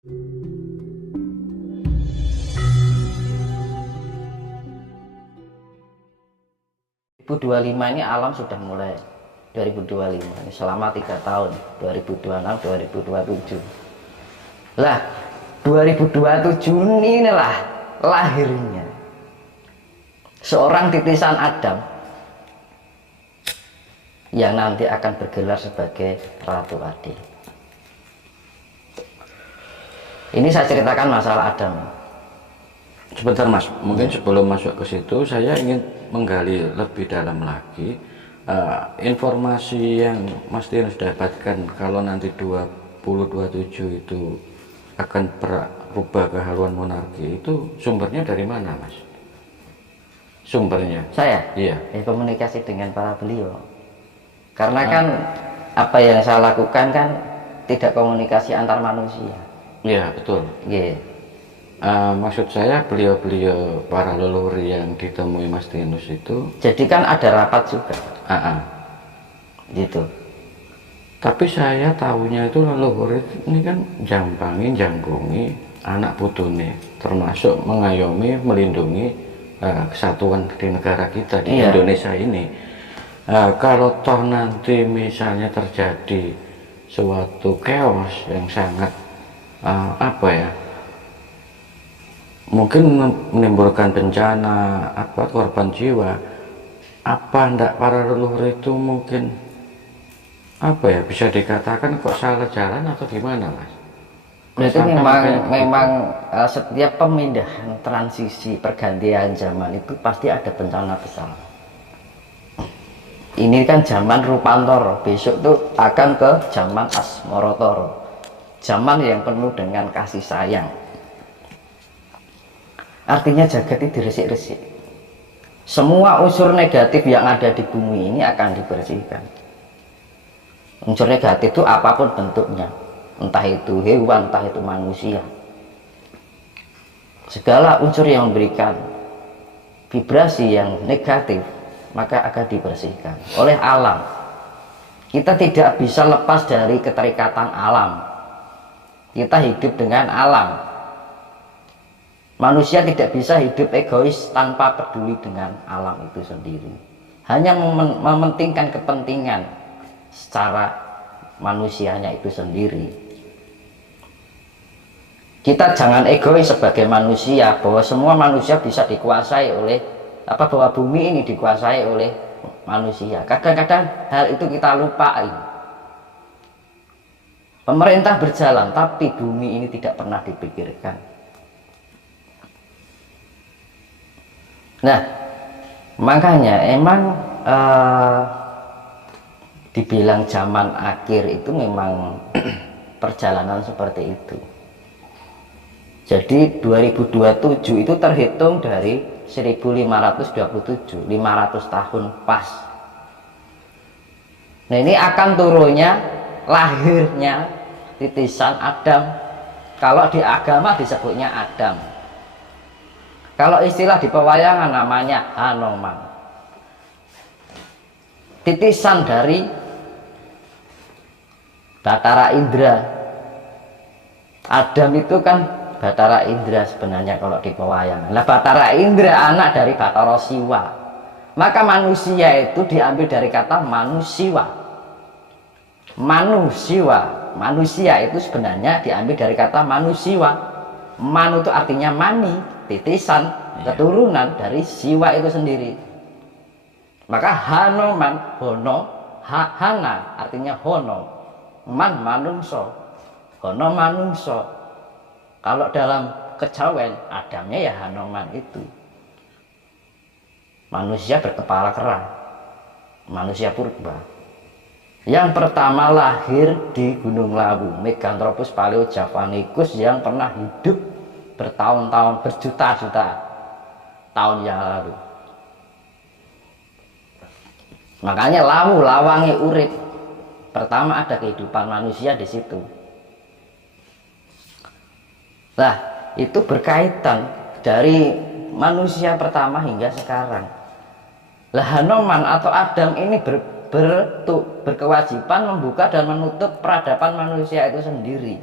2025 ini alam sudah mulai 2025 ini selama 3 tahun 2026 2027 lah 2027 inilah lahirnya seorang titisan Adam yang nanti akan bergelar sebagai Ratu Adil. Ini saya ceritakan masalah Adam. Sebentar Mas, mungkin sebelum masuk ke situ saya ingin menggali lebih dalam lagi informasi yang Mas Tino sudah dapatkan kalau nanti 2027 itu akan berubah ke haluan monarki, itu sumbernya dari mana Mas? Sumbernya? Saya? Iya. Komunikasi dengan para beliau. Karena kan apa yang saya lakukan kan tidak komunikasi antar manusia. Iya betul. Iya. Maksud saya beliau-beliau para leluhur yang ditemui Mas Tinus itu. Jadi kan ada rapat juga. Gitu. Tapi saya tahunya itu leluhur ini kan jambangi, jambungi anak putune, termasuk mengayomi, melindungi kesatuan di negara kita di Indonesia ini. Kalau toh nanti misalnya terjadi suatu chaos yang sangat mungkin menimbulkan bencana, korban jiwa, ndak para leluhur itu mungkin bisa dikatakan kok salah jalan atau gimana Mas? Berarti memang setiap pemindahan, transisi, pergantian zaman itu pasti ada bencana besar. Ini kan zaman Rupantoro, besok tuh akan ke zaman Asmorotoro, zaman yang penuh dengan kasih sayang. Artinya jagat itu diresik-resik. Semua unsur negatif yang ada di bumi ini akan dibersihkan. Unsur negatif itu apapun bentuknya, entah itu hewan, entah itu manusia. Segala unsur yang memberikan vibrasi yang negatif maka akan dibersihkan oleh alam. Kita tidak bisa lepas dari keterikatan alam. Kita hidup dengan alam. Manusia tidak bisa hidup egois tanpa peduli dengan alam itu sendiri. Hanya mementingkan kepentingan secara manusianya itu sendiri. Kita jangan egois sebagai manusia bahwa semua manusia bisa dikuasai oleh bahwa bumi ini dikuasai oleh manusia. Kadang-kadang hal itu kita lupai. Pemerintah berjalan tapi bumi ini tidak pernah dipikirkan. Nah, makanya emang dibilang zaman akhir itu memang perjalanan seperti itu. Jadi 2027 itu terhitung dari 1527, 500 tahun pas. Nah ini akan turunnya, lahirnya titisan Adam. Kalau di agama disebutnya Adam. Kalau istilah di pewayangan namanya Hanoman. Titisan dari Batara Indra. Adam itu kan Batara Indra sebenarnya kalau di pewayangan. Nah Batara Indra anak dari Batara Siwa. Maka manusia itu diambil dari kata manusiwa. Manusia itu sebenarnya diambil dari kata manusiwa. Manu itu artinya mani, titisan, keturunan dari siwa itu sendiri. Maka Hanoman, hono, hana artinya hono, man manungso, hono manungso. Kalau dalam kejawen Adamnya ya Hanoman itu. Manusia berkepala kera, manusia purba. Yang pertama lahir di Gunung Lawu, Meganthropus paleojavanicus yang pernah hidup bertahun-tahun, berjuta-juta tahun yang lalu. Makanya Lawu, lawangi urip. Pertama ada kehidupan manusia di situ. Nah, itu berkaitan dari manusia pertama hingga sekarang. Lah Hanoman atau Adam ini berkewajiban membuka dan menutup peradaban manusia itu sendiri.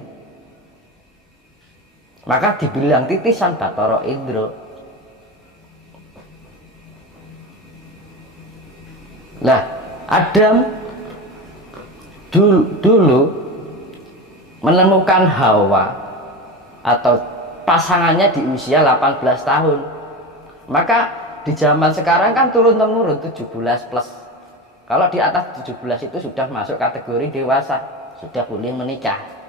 Maka dibilang titisan Bathara Indra. Nah, Adam dulu menemukan Hawa atau pasangannya di usia 18 tahun. Maka di zaman sekarang kan turun-temurun 17 plus. Kalau di atas 17 itu sudah masuk kategori dewasa, sudah boleh menikah.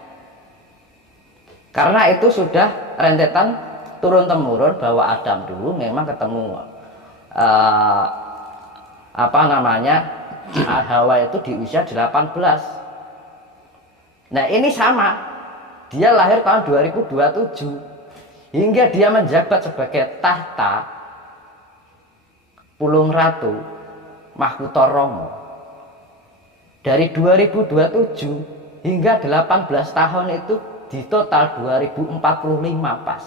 Karena itu sudah rentetan turun-temurun bahwa Adam dulu memang ketemu Hawa itu di usia 18. Nah ini sama, dia lahir tahun 2027 hingga dia menjabat sebagai tahta Pulung Ratu Mahkota Rama dari 2027 hingga 18 tahun itu di total 2045 pas.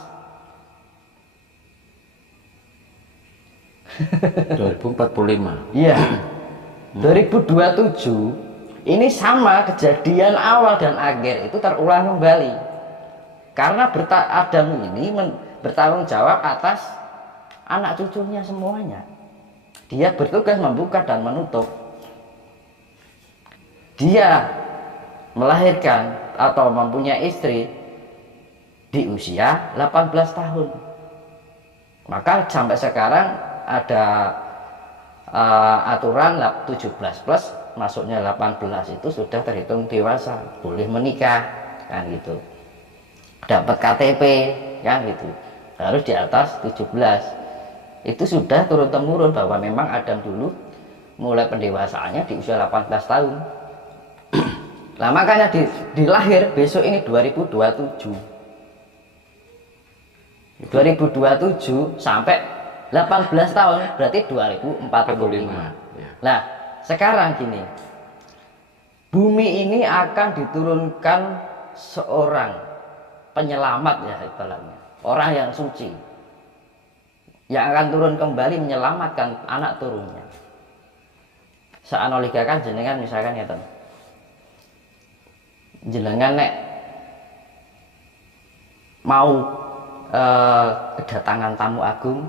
2045. Iya. 2027 ini sama, kejadian awal dan akhir itu terulang kembali. Karena Adam ini bertanggung jawab atas anak cucunya semuanya. Dia bertugas membuka dan menutup. Dia melahirkan atau mempunyai istri di usia 18 tahun. Maka sampai sekarang ada aturan 17 plus, masuknya 18 itu sudah terhitung dewasa, boleh menikah kan gitu, dapat KTP kan gitu, harus di atas 17. Itu sudah turun-temurun bahwa memang Adam dulu mulai pendewasaannya di usia 18 tahun. Nah makanya dilahir besok ini 2027 sampai 18 tahun berarti 2045. Ya. Nah sekarang gini, bumi ini akan diturunkan seorang penyelamat ya istilahnya, orang yang suci yang akan turun kembali menyelamatkan anak turunnya. Saanolika kan jenengan misalkan ya teman, jenengan nek mau kedatangan tamu agung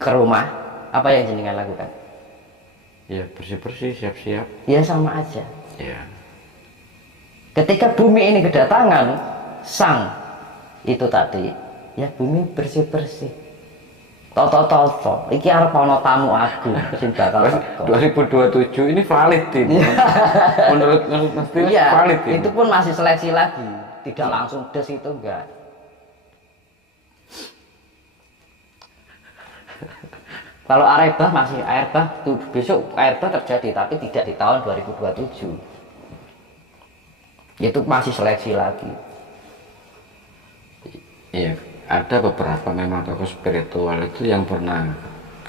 ke rumah, apa yang jenengan lakukan? Ya bersih-bersih, siap-siap. Ya sama aja. Ya. Ketika bumi ini kedatangan sang itu tadi, ya bumi bersih-bersih. Toto, iki arep ana tamu agung sing bakal teko. 2027 ini valid ini. menurut Mas Tio Iya, valid ini. itu pun masih seleksi lagi, tidak langsung des itu enggak. Kalau Arebah masih Arebah tuh, besok Arebah terjadi tapi tidak di tahun 2027. Itu masih seleksi lagi. Iya, ada beberapa memang tokoh spiritual itu yang pernah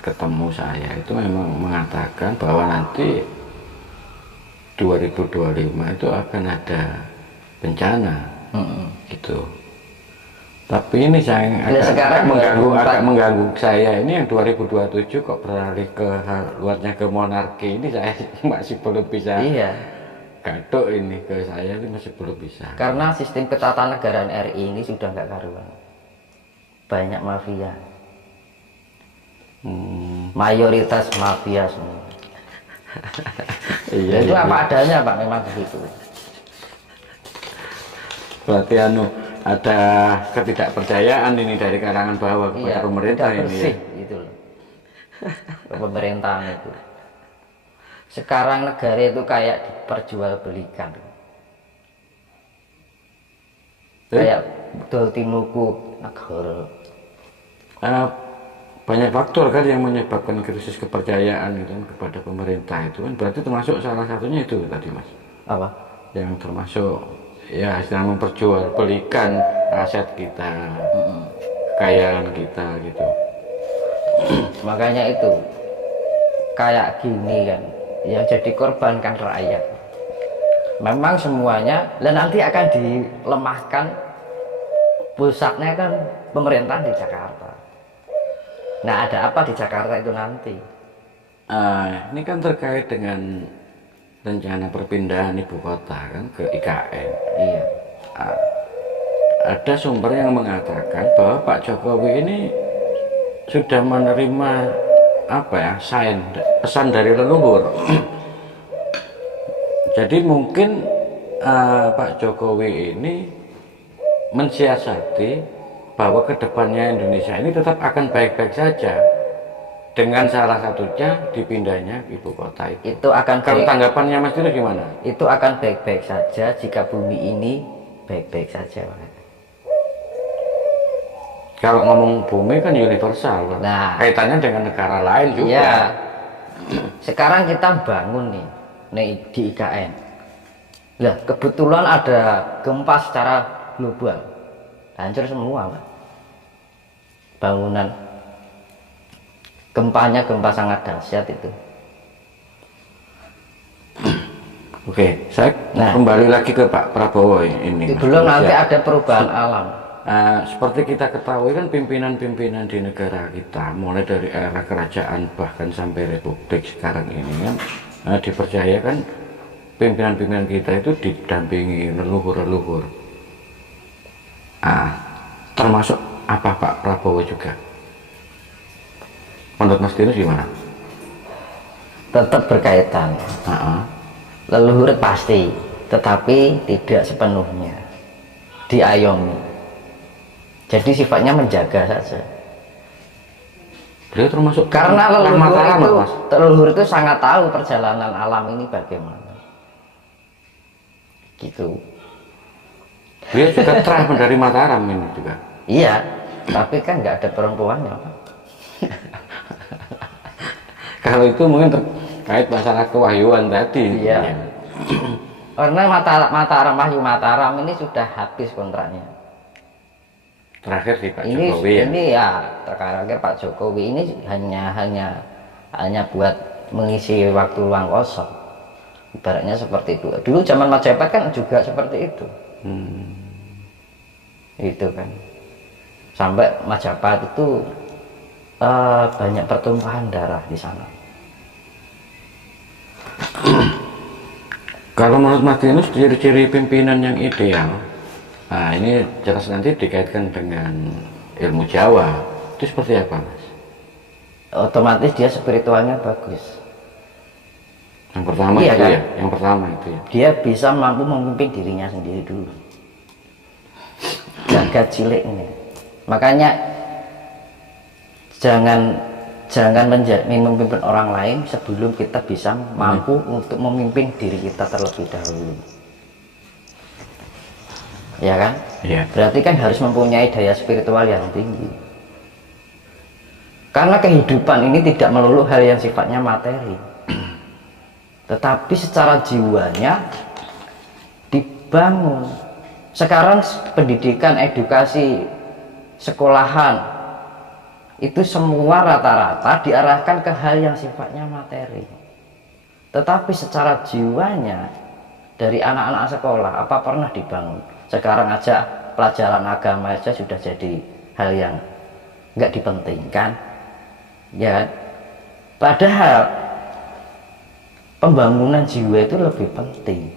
ketemu saya itu memang mengatakan bahwa nanti 2025 itu akan ada bencana, gitu. Tapi ini saya agak mengganggu saya ini yang 2027 kok beralih ke luarnya ke monarki ini saya masih belum bisa. Iya. Gaduh ini ke saya ini masih belum bisa. Karena sistem ketatanegaraan RI ini sudah nggak karuan. Banyak mafia. Mayoritas mafia semua. Iya, itu iya. apa adanya Pak, memang begitu. Berarti ada ketidakpercayaan ini dari kalangan bawah kepada pemerintah ini bersih, ya. gitu loh. Pemerintahan itu. Sekarang negara itu kayak diperjualbelikan. Kayak dol tinuku negara. Banyak faktor kan yang menyebabkan krisis kepercayaan gitu kan kepada pemerintah itu kan, berarti termasuk salah satunya itu tadi Mas. Apa? Yang termasuk ya istilah memperjualbelikan aset kita, kekayaan kita gitu. Makanya itu kayak gini kan, yang jadi korban kan rakyat. Memang semuanya, dan nanti akan dilemahkan, pusatnya kan pemerintah di Jakarta. Nah ada apa di Jakarta itu nanti? Ini kan terkait dengan rencana perpindahan ibu kota kan ke IKN. Iya. ada sumber yang mengatakan bahwa Pak Jokowi ini sudah menerima apa ya, pesan dari leluhur. Jadi mungkin Pak Jokowi ini mensiasati bahwa kedepannya Indonesia ini tetap akan baik-baik saja dengan salah satunya dipindahnya ibu kota itu. Itu akan Kalau baik, tanggapannya Mas Dino gimana? itu akan baik-baik saja jika bumi ini baik-baik saja, Pak. Kalau ngomong bumi kan universal, Pak. Nah, Kaitannya dengan negara lain juga. iya. Sekarang kita bangun nih di IKN. Lah, kebetulan ada gempa secara global. Hancur semua, Pak. Bangunan. Gempanya gempa sangat dahsyat itu. Oke, saya Nah. kembali lagi ke Pak Prabowo ini. Mas. Belum nanti Ya. ada perubahan alam. Seperti kita ketahui kan pimpinan-pimpinan di negara kita, mulai dari era kerajaan bahkan sampai republik sekarang ini kan, dipercaya kan pimpinan-pimpinan kita itu didampingi leluhur-leluhur. Termasuk apa Pak Prabowo juga. Menurut Mas Dino gimana? Tetap berkaitan. Leluhur pasti, tetapi tidak sepenuhnya diayomi. Jadi sifatnya menjaga saja. Beliau termasuk Karena Mataram, Mas. leluhur itu sangat tahu perjalanan alam ini bagaimana. Gitu. Beliau juga terah dari Mataram ini juga. Iya, tapi kan nggak ada perempuannya, Pak. Kalau itu mungkin terkait masalah kewahyuan tadi. Iya. Karena Mataram Wahyu Mataram ini sudah habis kontraknya. Terakhir sih Pak Ini Jokowi ya. ini ya terakhir Pak Jokowi ini hanya buat mengisi waktu luang kosong. Ibaratnya seperti itu. Dulu zaman Majapahit kan juga seperti itu. Itu kan. Sampai Majapahit itu banyak pertumpahan darah di sana. Kalau menurut Mas Dinus ciri-ciri pimpinan yang ideal, ini jelas nanti dikaitkan dengan ilmu Jawa, itu seperti apa Mas? Otomatis dia spiritualnya bagus. Yang pertama Iya, itu kan? ya, yang pertama itu ya. Dia bisa mampu memimpin dirinya sendiri dulu. Jaga ciliknya. Makanya jangan memimpin orang lain sebelum kita bisa mampu untuk memimpin diri kita terlebih dahulu. Ya kan? Iya. Berarti kan harus mempunyai daya spiritual yang tinggi. Karena kehidupan ini tidak melulu hal yang sifatnya materi. Tetapi secara jiwanya dibangun. Sekarang pendidikan, edukasi, sekolahan itu semua rata-rata diarahkan ke hal yang sifatnya materi. Tetapi secara jiwanya dari anak-anak sekolah apa pernah dibangun? Sekarang aja pelajaran agama aja sudah jadi hal yang nggak dipentingkan, ya. Padahal pembangunan jiwa itu lebih penting.